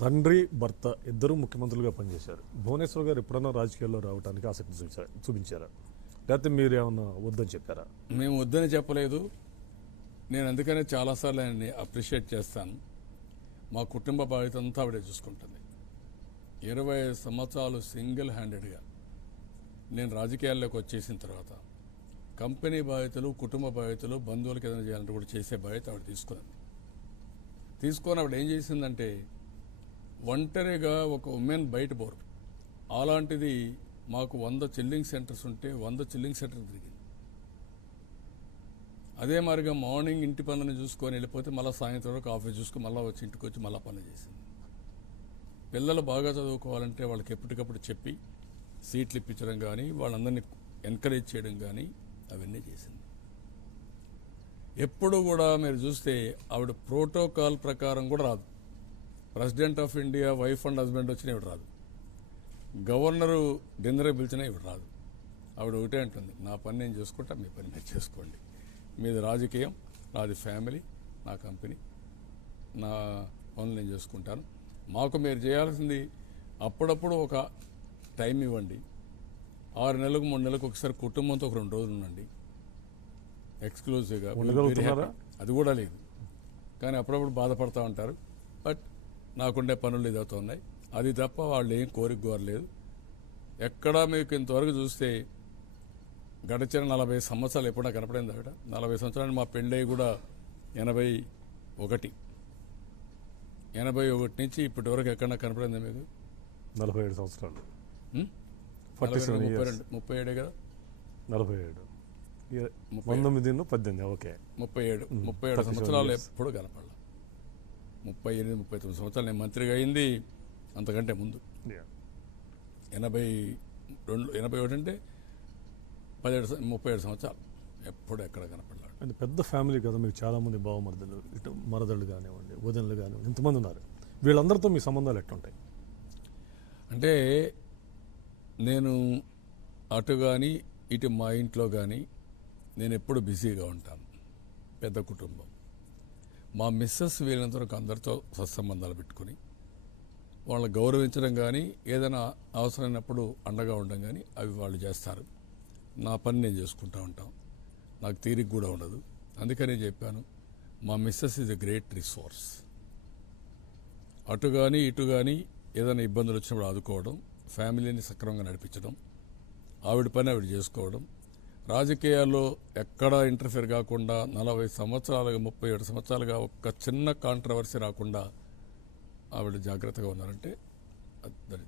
తండ్రి భర్త ఇద్దరు ముఖ్యమంత్రులుగా పనిచేశారు. భువనేశ్వర్ గారు ఎప్పుడన్నా రాజకీయాల్లో రావడానికి ఆసక్తి చూపించారా, లేకపోతే మీరు ఏమన్నా వద్దని చెప్పారా? మేము వద్దని చెప్పలేదు. నేను అందుకనే చాలాసార్లు ఆయన్ని అప్రిషియేట్ చేస్తాను. మా కుటుంబ బాధ్యత అంతా ఆవిడే చూసుకుంటుంది. 25 సంవత్సరాలు సింగిల్ హ్యాండెడ్గా నేను రాజకీయాల్లోకి వచ్చేసిన తర్వాత కంపెనీ బాధ్యతలు, కుటుంబ బాధ్యతలు, బంధువులకు ఏదైనా చేయాలంటే కూడా చేసే బాధ్యత ఆవిడ తీసుకొని ఆవిడ ఏం చేసిందంటే, ఒంటరిగా ఒక ఉమెన్ బయట పోరు. అలాంటిది మాకు 100 చిల్లింగ్ సెంటర్స్ ఉంటే 100 చిల్లింగ్ సెంటర్ తిరిగింది. అదే మాదిరిగా మార్నింగ్ ఇంటి పనులను చూసుకొని వెళ్ళిపోతే మళ్ళీ సాయంత్రం వరకు ఆఫీస్ చూసుకొని మళ్ళీ వచ్చి ఇంటికి వచ్చి మళ్ళీ పనులు చేసింది. పిల్లలు బాగా చదువుకోవాలంటే వాళ్ళకి ఎప్పటికప్పుడు చెప్పి సీట్లు ఇప్పించడం కానీ, వాళ్ళందరినీ ఎంకరేజ్ చేయడం కానీ అవన్నీ చేసింది. ఎప్పుడు కూడా మీరు చూస్తే ఆవిడ ప్రోటోకాల్ ప్రకారం కూడా రాదు. President of India wife and husband వచ్చినా ఇవిడ రాదు. గవర్నరు డిన్నర్ పిలిచినా ఇవిడ రాదు. ఆవిడ ఒకటే అంటుంది, నా పని నేను చేసుకుంటా, మీ పని మీరు చేసుకోండి. మీది రాజకీయం, నాది ఫ్యామిలీ, నా కంపెనీ, నా పనులు నేను చేసుకుంటాను. మాకు మీరు చేయాల్సింది అప్పుడప్పుడు ఒక టైం ఇవ్వండి. 6 నెలలకు 3 నెలలకు ఒకసారి కుటుంబంతో ఒక 2 రోజులు ఉండండి ఎక్స్క్లూజివ్గా. అది కూడా లేదు. కానీ అప్పుడప్పుడు బాధపడతా ఉంటారు. బట్ నాకుండే పనులు ఇదవుతూ ఉన్నాయి. అది తప్ప వాళ్ళు ఏం కోరలేదు. ఎక్కడా మీకు ఇంతవరకు చూస్తే గడిచిన 40 సంవత్సరాలు ఎప్పుడైనా కనపడింది ఆవిడ. 40 సంవత్సరాలు మా పెళ్ళై కూడా 81 నుంచి ఇప్పటి వరకు ఎక్కడన్నా కనపడిందా మీకు? 47 సంవత్సరాలు. 37 కదా, 47 19 18 ఓకే 37 సంవత్సరాలు ఎప్పుడు కనపడాల. 38 39 సంవత్సరాలు నేను మంత్రిగా అయింది. అంతకంటే ముందు 81 అంటే 37 సంవత్సరాలు ఎప్పుడు ఎక్కడ కనపడలేదు. అంటే పెద్ద ఫ్యామిలీ కదా మీకు, చాలా మంది బావమరుదులు, ఇటు మరదళ్ళు కానివ్వండి, వదినలు కానివ్వండి, ఇంతమంది ఉన్నారు. వీళ్ళందరితో మీ సంబంధాలు ఎట్లుంటాయి? అంటే నేను అటు కానీ ఇటు మా ఇంట్లో కానీ నేను ఎప్పుడు బిజీగా ఉంటాను. పెద్ద కుటుంబం. మా మిస్సెస్ వీళ్ళంత వరకు అందరితో సత్సంబంధాలు పెట్టుకుని వాళ్ళని గౌరవించడం కానీ, ఏదైనా అవసరమైనప్పుడు అండగా ఉండడం కానీ అవి వాళ్ళు చేస్తారు. నా పని నేను చేసుకుంటూ ఉంటాం. నాకు తీరిక కూడా ఉండదు. అందుకనే చెప్పాను, మా missus is a great resource. అటు కానీ ఇటు కానీ ఏదైనా ఇబ్బందులు వచ్చినప్పుడు ఆదుకోవడం, ఫ్యామిలీని సక్రమంగా నడిపించడం, ఆవిడ పని ఆవిడ చేసుకోవడం, రాజకీయాల్లో ఎక్కడా ఇంటర్ఫియర్ కాకుండా 40 సంవత్సరాలుగా 37 సంవత్సరాలుగా ఒక్క చిన్న కాంట్రవర్సీ రాకుండా ఆవిడ జాగ్రత్తగా ఉన్నారంటే దట్